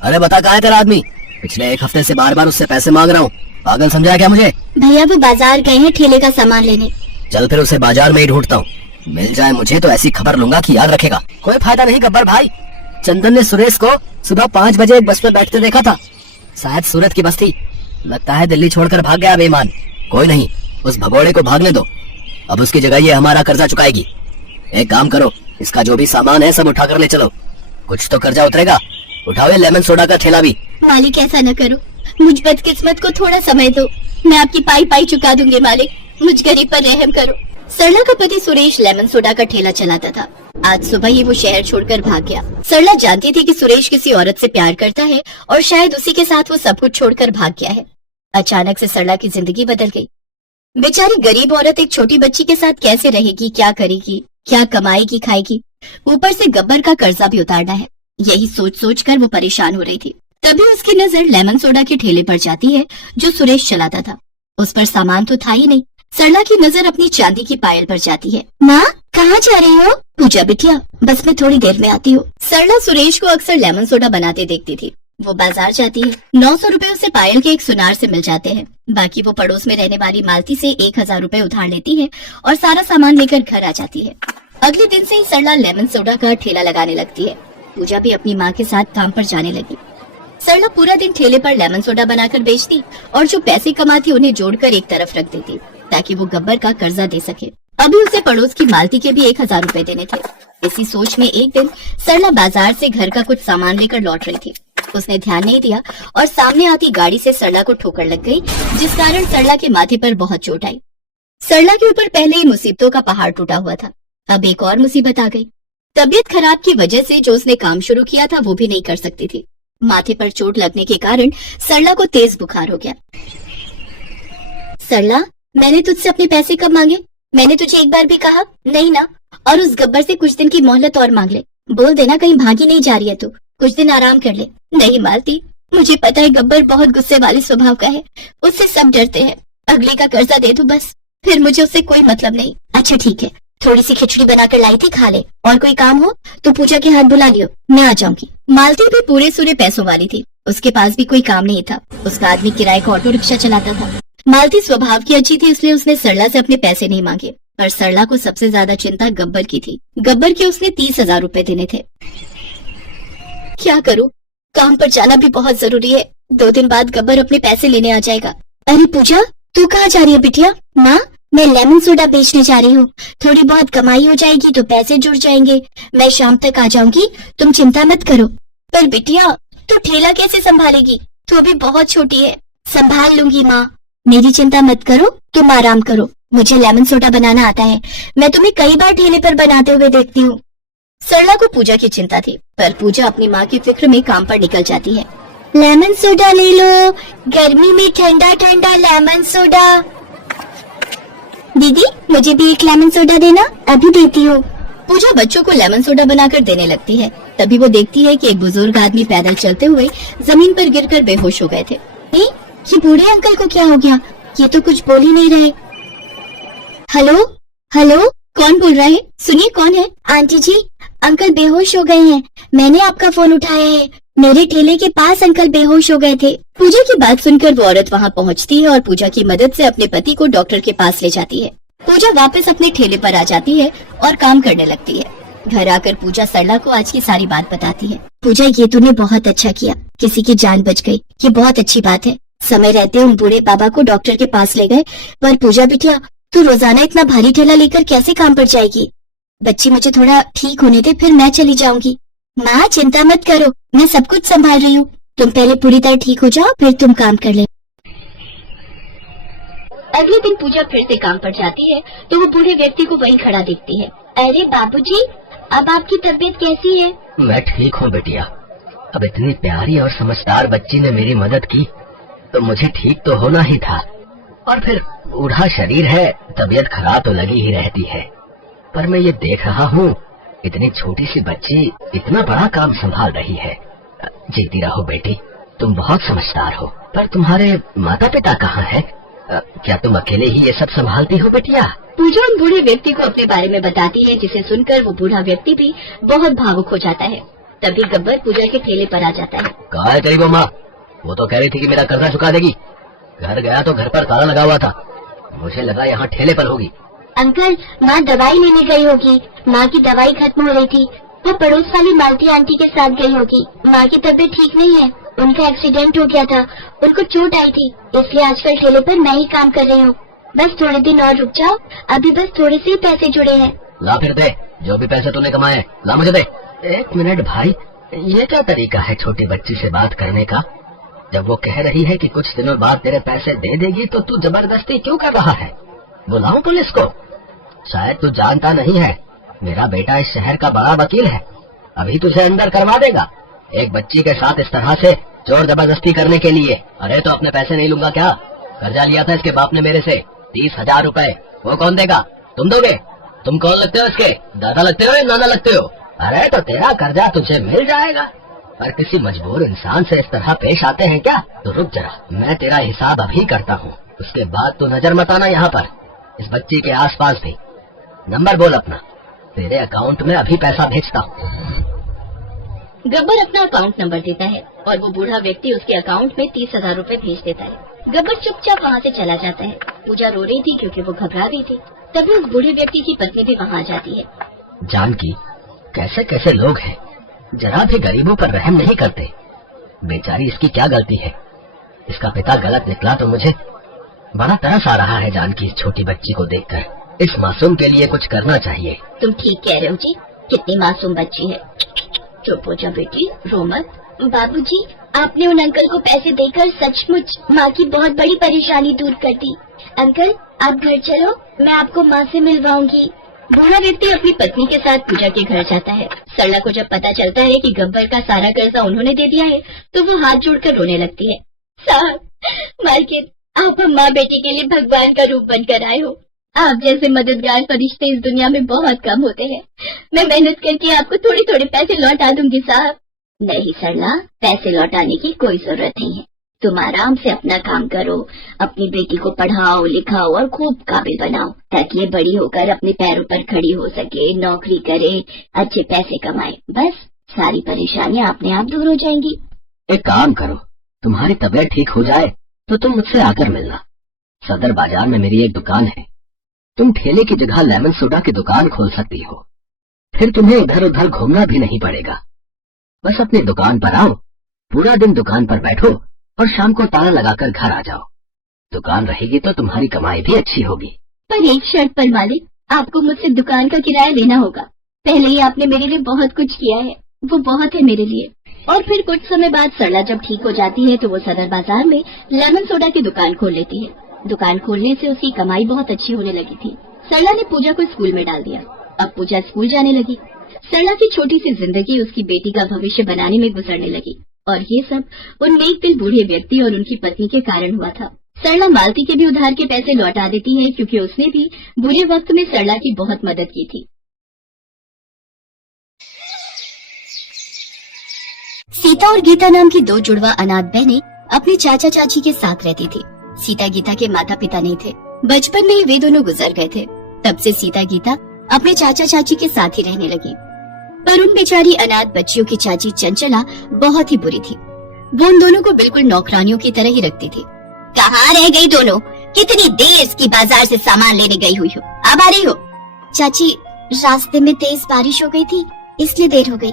अरे बता कहाँ है तेरा आदमी? पिछले एक हफ्ते से बार बार उससे पैसे मांग रहा हूँ। पागल समझा क्या मुझे? भैया वो बाजार गए हैं ठेले का सामान लेने। चल फिर उसे बाजार में ही ढूंढता हूँ। मिल जाए मुझे तो ऐसी खबर लूंगा कि याद रखेगा। कोई फायदा नहीं गब्बर भाई। चंदन ने सुरेश को सुबह 5 बजे एक बस में बैठते देखा था। शायद सूरत की बस थी। लगता है दिल्ली छोड़कर भाग गया बेईमान। कोई नहीं, उस भगोड़े को भागने दो। अब उसकी जगह ये हमारा कर्जा चुकाएगी। एक काम करो, इसका जो भी सामान है सब उठा कर ले चलो। कुछ तो कर्जा उतरेगा। उठाओ ये लेमन सोडा का ठेला भी। मालिक ऐसा न करो, मुझ बदकिस्मत को थोड़ा समय दो। मैं आपकी पाई पाई चुका दूंगी मालिक, मुझ गरीब पर रहम करो। सरला का पति सुरेश लेमन सोडा का ठेला चलाता था। आज सुबह ही वो शहर छोड़कर भाग गया। सरला जानती थी कि सुरेश किसी औरत से प्यार करता है और शायद उसी के साथ वो सब कुछ छोड़कर भाग गया है। अचानक से सरला की जिंदगी बदल गई। बेचारी गरीब औरत एक छोटी बच्ची के साथ कैसे रहेगी, क्या करेगी, क्या कमाएगी खाएगी, ऊपर से गब्बर का कर्जा भी उतारना है। यही सोच सोच कर वो परेशान हो रही थी। तभी उसकी नजर लेमन सोडा के ठेले पर जाती है जो सुरेश चलाता था। उस पर सामान तो था ही नहीं। सरला की नजर अपनी चांदी की पायल पर जाती है। माँ कहाँ जा रही हो? पूजा बिटिया बस मैं थोड़ी देर में आती हूँ। सरला सुरेश को अक्सर लेमन सोडा बनाते देखती थी। वो बाजार जाती है। 900 रुपए उसे पायल के एक सुनार से मिल जाते हैं। बाकी वो पड़ोस में रहने वाली मालती से 1000 रुपए उधार लेती है और सारा सामान लेकर घर आ जाती है। अगले दिन से ही सरला लेमन सोडा का ठेला लगाने लगती है। पूजा भी अपनी माँ के साथ काम पर जाने लगी। सरला पूरा दिन ठेले पर लेमन सोडा बनाकर बेचती और जो पैसे कमाती उन्हें जोड़कर एक तरफ रख देती ताकि वो गब्बर का कर्जा दे सके। अभी उसे पड़ोस की मालती के भी 1000 रुपए देने थे। इसी सोच में एक दिन सरला बाजार से घर का कुछ सामान लेकर लौट रही थी। उसने ध्यान नहीं दिया और सामने आती गाड़ी से सरला को ठोकर लग गई, जिस कारण सरला के माथे पर बहुत चोट आई। सरला के ऊपर पहले ही मुसीबतों का पहाड़ टूटा हुआ था, अब एक और मुसीबत आ गई। तबीयत खराब की वजह से जो उसने काम शुरू किया था वो भी नहीं कर सकती थी। माथे पर चोट लगने के कारण सरला को तेज बुखार हो गया। सरला, मैंने तुझसे अपने पैसे कब मांगे? मैंने तुझे एक बार भी कहा नहीं ना? और उस गब्बर से कुछ दिन की मोहलत और मांग ले। बोल देना कहीं भागी नहीं जा रही है तू, कुछ दिन आराम कर ले। नहीं मालती, मुझे पता है गब्बर बहुत गुस्से वाले स्वभाव का है, उससे सब डरते हैं। अगले का कर्जा दे दो बस, फिर मुझे उससे कोई मतलब नहीं। अच्छा ठीक है, थोड़ी सी खिचड़ी बनाकर लाई थी, खा ले। और कोई काम हो तो पूजा के हाथ बुला लियो, मैं आ जाऊंगी। मालती भी पूरे सूरे पैसों वाली थी। उसके पास भी कोई काम नहीं था। उसका आदमी किराए का ऑटो रिक्शा चलाता था। मालती स्वभाव की अच्छी थी, इसलिए उसने सरला से अपने पैसे नहीं मांगे। पर सरला को सबसे ज्यादा चिंता गब्बर की थी। गब्बर के उसने 30,000 रुपए देने थे। क्या करूं? काम पर जाना भी बहुत जरूरी है। 2 दिन बाद गब्बर अपने पैसे लेने आ जाएगा। अरे पूजा, तू कहाँ जा रही है बिटिया? माँ, मैं लेमन सोडा बेचने जा रही हूँ। थोड़ी बहुत कमाई हो जाएगी तो पैसे जुड़ जाएंगे। मैं शाम तक आ जाऊंगी, तुम चिंता मत करो। पर बिटिया, तू ठेला कैसे संभालेगी? तू अभी बहुत छोटी है। संभाल लूंगी माँ, मेरी चिंता मत करो, तुम आराम करो। मुझे लेमन सोडा बनाना आता है, मैं तुम्हें कई बार ठेले पर बनाते हुए देखती हूँ। सरला को पूजा की चिंता थी, पर पूजा अपनी माँ की फिक्र में काम पर निकल जाती है। लेमन सोडा ले लो, गर्मी में ठंडा ठंडा लेमन सोडा। दीदी, मुझे भी एक लेमन सोडा देना, अभी देती हूँ। पूजा बच्चों को लेमन सोडा बनाकर देने लगती है। तभी वो देखती है कि एक बुजुर्ग आदमी पैदल चलते हुए जमीन पर गिरकर बेहोश हो गए थे। ये बूढ़े अंकल को क्या हो गया? ये तो कुछ बोल ही नहीं रहे। हेलो हेलो, कौन बोल रहा है? सुनिए, कौन है? आंटी जी, अंकल बेहोश हो गए हैं, मैंने आपका फोन उठाया है। मेरे ठेले के पास अंकल बेहोश हो गए थे। पूजा की बात सुनकर वो औरत वहाँ पहुँचती है और पूजा की मदद से अपने पति को डॉक्टर के पास ले जाती है। पूजा वापस अपने ठेले पर आ जाती है और काम करने लगती है। घर आकर पूजा सरला को आज की सारी बात बताती है। पूजा, ये तूने बहुत अच्छा किया, किसी की जान बच गई, ये बहुत अच्छी बात है। समय रहते उन बूढ़े बाबा को डॉक्टर के पास ले गए। पर पूजा बिटिया, तू रोजाना इतना भारी ठेला लेकर कैसे काम पर जाएगी? बच्ची, मुझे थोड़ा ठीक होने दे, फिर मैं चली जाऊंगी। माँ चिंता मत करो, मैं सब कुछ संभाल रही हूँ। तुम पहले पूरी तरह ठीक हो जाओ, फिर तुम काम कर ले। अगले दिन पूजा फिर से काम पर जाती है तो वो बूढ़े व्यक्ति को वहीं खड़ा देखती है। अरे बाबूजी, अब आपकी तबीयत कैसी है? मैं ठीक हूँ बेटिया। अब इतनी प्यारी और समझदार बच्ची ने मेरी मदद की तो मुझे ठीक तो होना ही था। और फिर बूढ़ा शरीर है, तबीयत खराब तो लगी ही रहती है। पर मैं ये देख रहा हूँ, इतनी छोटी सी बच्ची इतना बड़ा काम संभाल रही है। जीती रहो बेटी, तुम बहुत समझदार हो। पर तुम्हारे माता पिता कहाँ हैं? क्या तुम अकेले ही ये सब संभालती हो बेटिया? पूजा उन बूढ़े व्यक्ति को अपने बारे में बताती है, जिसे सुनकर वो बूढ़ा व्यक्ति भी बहुत भावुक हो जाता है। तभी गब्बर पूजा के ठेले पर आ जाता है। कहाँ है तेरी मम्मा? वो तो कह रही थी कि मेरा कर्जा चुका देगी। घर गया तो घर पर ताला लगा हुआ था, मुझे लगा यहाँ ठेले पर होगी। अंकल, माँ दवाई लेने गई होगी। माँ की दवाई खत्म हो रही थी, वो पड़ोस वाली मालती आंटी के साथ गई होगी। माँ की तबीयत ठीक नहीं है, उनका एक्सीडेंट हो गया था, उनको चोट आई थी, इसलिए आजकल ठेले पर मैं ही काम कर रही हूँ। बस थोड़े दिन और रुक जाओ, अभी बस थोड़े से ही पैसे जुड़े हैं। ला फिर दे, जो भी पैसे तूने कमाए ला मुझे दे। एक मिनट भाई, ये क्या तरीका है छोटी बच्ची से बात करने का? जब वो कह रही है कि कुछ दिनों बाद तेरे पैसे दे देगी तो तू जबरदस्ती क्यों कर रहा है? बुलाऊं पुलिस को? शायद तू जानता नहीं है, मेरा बेटा इस शहर का बड़ा वकील है, अभी तुझे अंदर करवा देगा। एक बच्ची के साथ इस तरह से जोर जबरदस्ती करने के लिए। अरे तो अपने पैसे नहीं लूंगा क्या? कर्जा लिया था इसके बाप ने मेरे से 30,000 रुपए, वो कौन देगा? तुम दोगे? तुम कौन लगते हो इसके? दादा लगते हो या नाना लगते हो? अरे तो तेरा कर्जा तुझे मिल जाएगा। पर किसी मजबूर इंसान से इस तरह पेश आते हैं क्या? तो रुक जरा, मैं तेरा हिसाब अभी करता हूँ, उसके बाद तू नजर मत आना यहाँ पर, इस बच्ची के आसपास भी। नंबर बोल अपना, तेरे अकाउंट में अभी पैसा भेजता हूँ। गब्बर अपना अकाउंट नंबर देता है और वो बूढ़ा व्यक्ति उसके अकाउंट में 30,000 रुपए भेज देता है। गब्बर चुपचाप वहाँ से चला जाता है। पूजा रो रही थी क्योंकि वो घबरा गई थी। तभी उस बूढ़े व्यक्ति की पत्नी भी वहाँ आ जाती है। जानकी, कैसे कैसे लोग हैं, जरा भी गरीबों पर रहम नहीं करते। बेचारी, इसकी क्या गलती है? इसका पिता गलत निकला तो मुझे बड़ा तरस आ रहा है जानकी इस छोटी बच्ची को देखकर। इस मासूम के लिए कुछ करना चाहिए। तुम ठीक कह रहे हो जी, कितनी मासूम बच्ची है। चुप हो जा बेटी, रो मत। बाबूजी, आपने उन अंकल को पैसे देकर सचमुच माँ की बहुत बड़ी परेशानी दूर कर दी। अंकल, आप घर चलो, मैं आपको माँ से मिलवाऊंगी। बूढ़ा व्यक्ति अपनी पत्नी के साथ पूजा के घर जाता है। सरला को जब पता चलता है कि गब्बर का सारा कर्जा उन्होंने दे दिया है तो वो हाथ जोड़कर रोने लगती है। साहब, मालकिन, आप हम माँ बेटी के लिए भगवान का रूप बनकर आए हो। आप जैसे मददगार फरिश्ते इस दुनिया में बहुत कम होते हैं। मैं मेहनत करके आपको थोड़े थोड़े पैसे लौटा दूंगी साहब। नहीं सरला, पैसे लौटाने की कोई जरूरत नहीं है। तुम आराम से अपना काम करो, अपनी बेटी को पढ़ाओ लिखाओ और खूब काबिल बनाओ ताकि ये बड़ी होकर अपने पैरों पर खड़ी हो सके, नौकरी करे, अच्छे पैसे कमाए। बस सारी परेशानियां अपने आप दूर हो जाएंगी। एक काम करो, तुम्हारी तबीयत ठीक हो जाए तो तुम मुझसे आकर मिलना। सदर बाजार में मेरी एक दुकान है, तुम ठेले की जगह लेमन सोडा की दुकान खोल सकती हो। फिर तुम्हें इधर उधर घूमना भी नहीं पड़ेगा। बस अपनी दुकान पर आओ, पूरा दिन दुकान पर बैठो और शाम को ताला लगाकर घर आ जाओ। दुकान रहेगी तो तुम्हारी कमाई भी अच्छी होगी। पर एक शर्त पर मालिक, आपको मुझसे दुकान का किराया लेना होगा। पहले ही आपने मेरे लिए बहुत कुछ किया है, वो बहुत है मेरे लिए। और फिर कुछ समय बाद सरला जब ठीक हो जाती है तो वो सदर बाजार में लेमन सोडा की दुकान खोल लेती है। दुकान खोलने से उसकी कमाई बहुत अच्छी होने लगी थी। सरला ने पूजा को स्कूल में डाल दिया। अब पूजा स्कूल जाने लगी। सरला की छोटी सी जिंदगी उसकी बेटी का भविष्य बनाने में गुजरने लगी और ये सब उन नेक दिल बूढ़े व्यक्ति और उनकी पत्नी के कारण हुआ था। सरला मालती के भी उधार के पैसे लौटा देती है क्योंकि उसने भी बुरे वक्त में सरला की बहुत मदद की थी। सीता और गीता नाम की दो जुड़वा अनाथ बहनें अपने चाचा चाची के साथ रहती थी। सीता गीता के माता पिता नहीं थे, बचपन में ही वे दोनों गुजर गए थे। तब से सीता गीता अपने चाचा चाची के साथ ही रहने लगी। पर उन बेचारी अनाथ बच्चियों की चाची चंचला बहुत ही बुरी थी। वो उन दोनों को बिल्कुल नौकरानियों की तरह ही रखती थी। कहाँ रह गई दोनों? कितनी देर की बाजार से सामान लेने गई हुई हो, अब आ रही हो? चाची, रास्ते में तेज बारिश हो गई थी इसलिए देर हो गई।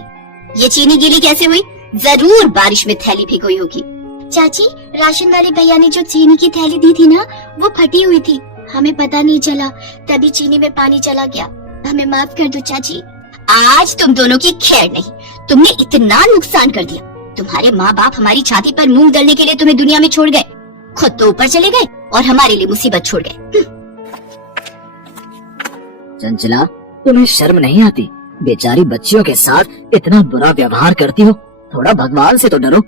ये चीनी गीली कैसे हुई? जरूर बारिश में थैली भिगोई होगी। चाची, राशन वाले भैया ने जो चीनी की थैली दी थी ना, वो फटी हुई थी, हमें पता नहीं चला, तभी चीनी में पानी चला गया। हमें माफ कर दो चाची। आज तुम दोनों की खैर नहीं, तुमने इतना नुकसान कर दिया। तुम्हारे माँ बाप हमारी छाती पर मूंग दलने के लिए तुम्हें दुनिया में छोड़ गए, खुद तो ऊपर चले गए और हमारे लिए मुसीबत छोड़ गए। चंचला, तुम्हें शर्म नहीं आती? बेचारी बच्चियों के साथ इतना बुरा व्यवहार करती हो, थोड़ा भगवान से तो डरो।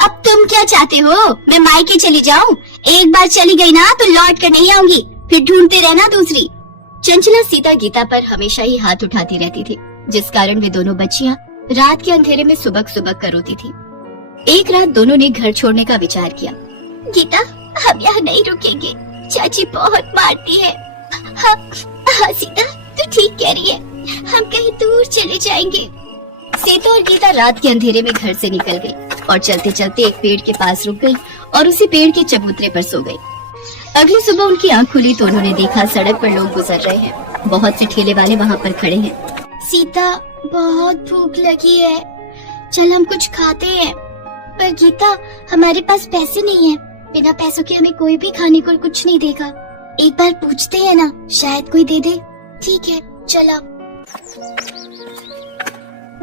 अब तुम क्या चाहते हो? मैं मायके चली जाऊं? एक बार चली गई ना तो लौट कर नहीं आऊंगी, फिर ढूंढते रहना दूसरी। चंचला सीता गीता पर हमेशा ही हाथ उठाती रहती थी, जिस कारण वे दोनों बच्चियां रात के अंधेरे में सुबह सुबह कर रोती थी। एक रात दोनों ने घर छोड़ने का विचार किया। गीता, हम यहाँ नहीं रुकेंगे, चाची बहुत मारती है। हाँ सीता, तू ठीक कह रही है, हम कहीं दूर चले जाएंगे। सीता और गीता रात के अंधेरे में घर से निकल गई और चलते चलते एक पेड़ के पास रुक गई और उसी पेड़ के चबूतरे पर सो गई। अगली सुबह उनकी आंख खुली तो उन्होंने देखा सड़क पर लोग गुजर रहे हैं। बहुत से ठेले वाले वहाँ पर खड़े हैं। सीता, बहुत भूख लगी है, चल हम कुछ खाते हैं। पर गीता, हमारे पास पैसे नहीं है, बिना पैसों के हमें कोई भी खाने को कुछ नहीं देगा। एक बार पूछते हैं ना, शायद कोई दे दे। ठीक है, चलो।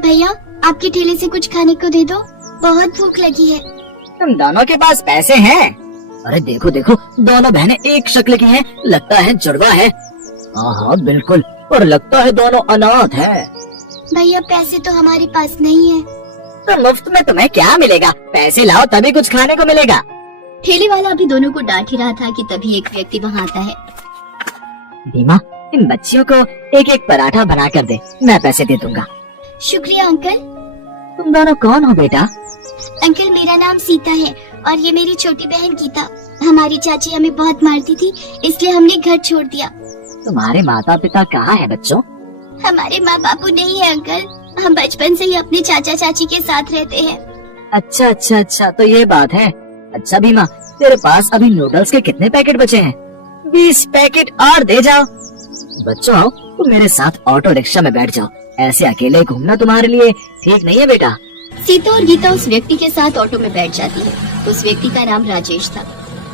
भैया, आपके ठेले से कुछ खाने को दे दो, बहुत भूख लगी है। तुम दोनों के पास पैसे हैं? अरे देखो देखो, दोनों बहनें एक शक्ल की हैं, लगता है जुड़वा है। हाँ हाँ बिल्कुल, और लगता है दोनों अनाथ हैं। भैया, पैसे तो हमारे पास नहीं है। तो मुफ्त में तुम्हें क्या मिलेगा? पैसे लाओ तभी कुछ खाने को मिलेगा। ठेले वाला अभी दोनों को डांट ही रहा था कि तभी एक व्यक्ति वहाँ आता है। भीमा, इन बच्चियों को एक एक पराठा बना कर दे, मैं पैसे दे दूंगा। शुक्रिया अंकल। तुम दोनों कौन हो बेटा? अंकल, मेरा नाम सीता है और ये मेरी छोटी बहन गीता। हमारी चाची हमें बहुत मारती थी, इसलिए हमने घर छोड़ दिया। तुम्हारे माता पिता कहाँ है बच्चों? हमारे माँ बापू नहीं है अंकल, हम बचपन से ही अपने चाचा चाची के साथ रहते हैं। अच्छा अच्छा अच्छा, तो ये बात है। अच्छा भीमा, तेरे पास अभी नूडल्स के कितने पैकेट बचे हैं? 20 पैकेट और दे जाओ। बच्चों, आओ, तुम मेरे साथ ऑटो रिक्शा में बैठ जाओ। ऐसे अकेले घूमना तुम्हारे लिए ठीक नहीं है बेटा। सीता और गीता उस व्यक्ति के साथ ऑटो में बैठ जाती है। उस व्यक्ति का नाम राजेश था।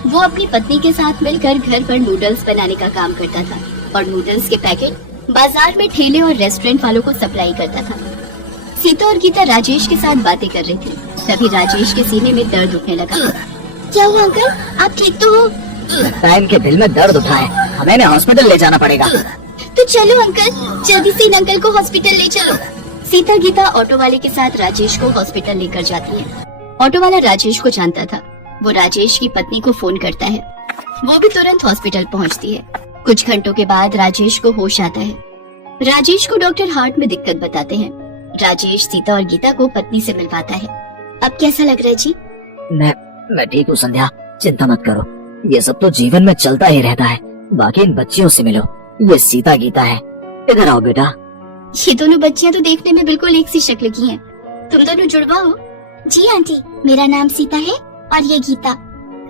वो अपनी पत्नी के साथ मिलकर घर पर नूडल्स बनाने का काम करता था और नूडल्स के पैकेट बाजार में ठेले और रेस्टोरेंट वालों को सप्लाई करता था। सीता और गीता राजेश के साथ बातें कर रही थी। तभी राजेश के सीने में दर्द उठने लगा। क्या हुआ अंकल, आप ठीक तो हो? लगता है इनके दिल में दर्द उठा है, हमें इन्हें हॉस्पिटल ले जाना पड़ेगा। तो चलो अंकल, जल्दी से इन अंकल को हॉस्पिटल ले चलो। सीता गीता ऑटो वाले के साथ राजेश को हॉस्पिटल लेकर जाती है। ऑटो वाला राजेश को जानता था। वो राजेश की पत्नी को फोन करता है। वो भी तुरंत हॉस्पिटल पहुंचती है। कुछ घंटों के बाद राजेश को होश आता है। राजेश को डॉक्टर हार्ट में दिक्कत बताते हैं। राजेश सीता और गीता को पत्नी से मिलवाता है। अब कैसा लग रहा है जी? मैं ठीक हूँ संध्या, चिंता मत करो, ये सब तो जीवन में चलता ही रहता है। बाकी इन बच्चियों से मिलो, ये सीता गीता है। इधर आओ बेटा। ये दोनों बच्चियां तो देखने में बिल्कुल एक सी शक्ल की हैं। तुम दोनों जुड़वा हो? जी आंटी, मेरा नाम सीता है और ये गीता।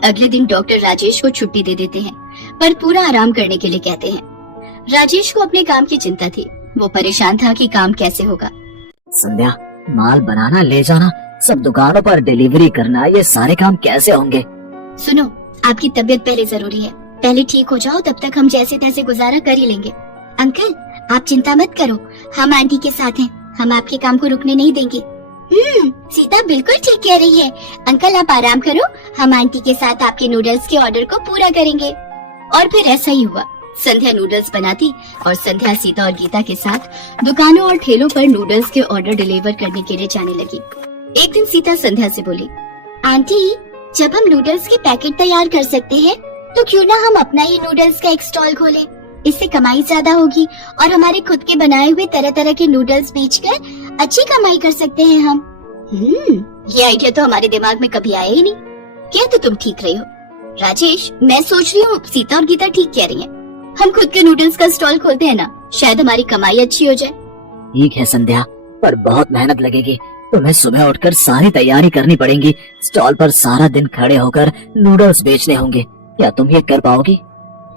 अगले दिन डॉक्टर राजेश को छुट्टी दे देते हैं, पर पूरा आराम करने के लिए कहते हैं। राजेश को अपने काम की चिंता थी। वो परेशान था कि काम कैसे होगा। संध्या, माल बनाना, ले जाना, सब दुकानों पर डिलीवरी करना, ये सारे काम कैसे होंगे? सुनो, आपकी तबीयत पहले जरूरी है। पहले ठीक हो जाओ, तब तक हम जैसे तैसे गुजारा कर ही लेंगे। अंकल, आप चिंता मत करो, हम आंटी के साथ हैं, हम आपके काम को रुकने नहीं देंगे। सीता बिल्कुल ठीक कह रही है। अंकल आप आराम करो, हम आंटी के साथ आपके नूडल्स के ऑर्डर को पूरा करेंगे। और फिर ऐसा ही हुआ। संध्या नूडल्स बनाती और संध्या सीता और गीता के साथ दुकानों और ठेलों पर नूडल्स के ऑर्डर डिलीवर करने के लिए जाने लगी। एक दिन सीता संध्या से बोली, आंटी, जब हम नूडल्स के पैकेट तैयार कर सकते हैं, तो क्यों ना हम अपना ही नूडल्स का एक स्टॉल खोलें। इससे कमाई ज्यादा होगी और हमारे खुद के बनाए हुए तरह तरह के नूडल्स बेचकर अच्छी कमाई कर सकते हैं हम। ये आइडिया तो हमारे दिमाग में कभी आया ही नहीं। क्या तो तुम ठीक रही हो राजेश, मैं सोच रही हूँ सीता और गीता ठीक कह रही हैं। हम खुद के नूडल्स का स्टॉल खोलते हैं ना, शायद हमारी कमाई अच्छी हो जाए। ठीक है संध्या, पर बहुत मेहनत लगेगी। तुम्हें सुबह उठकर सारी तैयारी करनी पड़ेगी। स्टॉल पर सारा दिन खड़े होकर नूडल्स बेचने होंगे। क्या तुम ये कर पाओगी?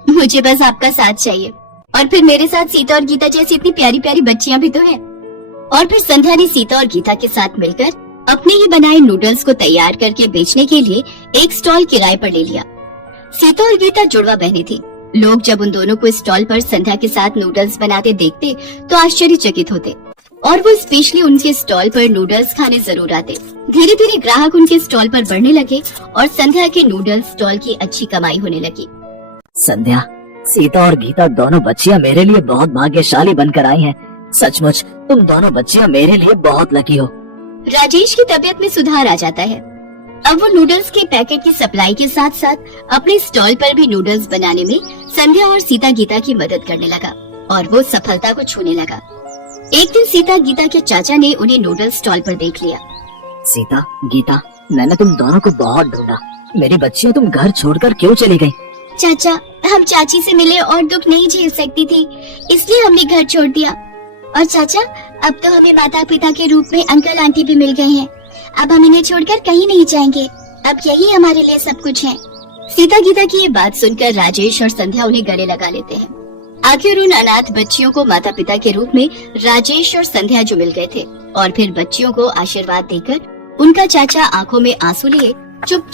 मुझे बस आपका साथ चाहिए, और फिर मेरे साथ सीता और गीता जैसी इतनी प्यारी प्यारी बच्चियां भी तो हैं। और फिर संध्या ने सीता और गीता के साथ मिलकर अपने ही बनाए नूडल्स को तैयार करके बेचने के लिए एक स्टॉल किराए पर ले लिया। सीता और गीता जुड़वा बहनें थी। लोग जब उन दोनों को स्टॉल पर संध्या के साथ नूडल्स बनाते देखते तो आश्चर्यचकित होते और वो स्पेशली उनके स्टॉल पर नूडल्स खाने जरूर आते। धीरे धीरे ग्राहक उनके स्टॉल पर बढ़ने लगे और संध्या के नूडल्स स्टॉल की अच्छी कमाई होने लगी। संध्या, सीता और गीता दोनों बच्चियां मेरे लिए बहुत भाग्यशाली बनकर आई हैं। सचमुच तुम दोनों बच्चियां मेरे लिए बहुत लकी हो। राजेश की तबीयत में सुधार आ जाता है। अब वो नूडल्स के पैकेट की सप्लाई के साथ साथ अपने स्टॉल पर भी नूडल्स बनाने में संध्या और सीता गीता की मदद करने लगा और वो सफलता को छूने लगा। एक दिन सीता गीता के चाचा ने उन्हें नूडल्स स्टॉल पर देख लिया। सीता, गीता, मैंने तुम दोनों को बहुत ढूंढा। मेरी बच्चियों तुम घर छोड़कर क्यों चली गई? चाचा, हम चाची से मिले और दुख नहीं झेल सकती थी, इसलिए हमने घर छोड़ दिया। और चाचा, अब तो हमें माता पिता के रूप में अंकल आंटी भी मिल गए हैं। अब हम इन्हें छोड़कर कहीं नहीं जाएंगे। अब यही हमारे लिए सब कुछ है। सीता गीता की ये बात सुनकर राजेश और संध्या उन्हें गले लगा लेते हैं। आखिर उन अनाथ बच्चियों को माता पिता के रूप में राजेश और संध्या जो मिल गए थे, और फिर बच्चियों को आशीर्वाद देकर उनका चाचा आंखों में आंसू लिए चुपचाप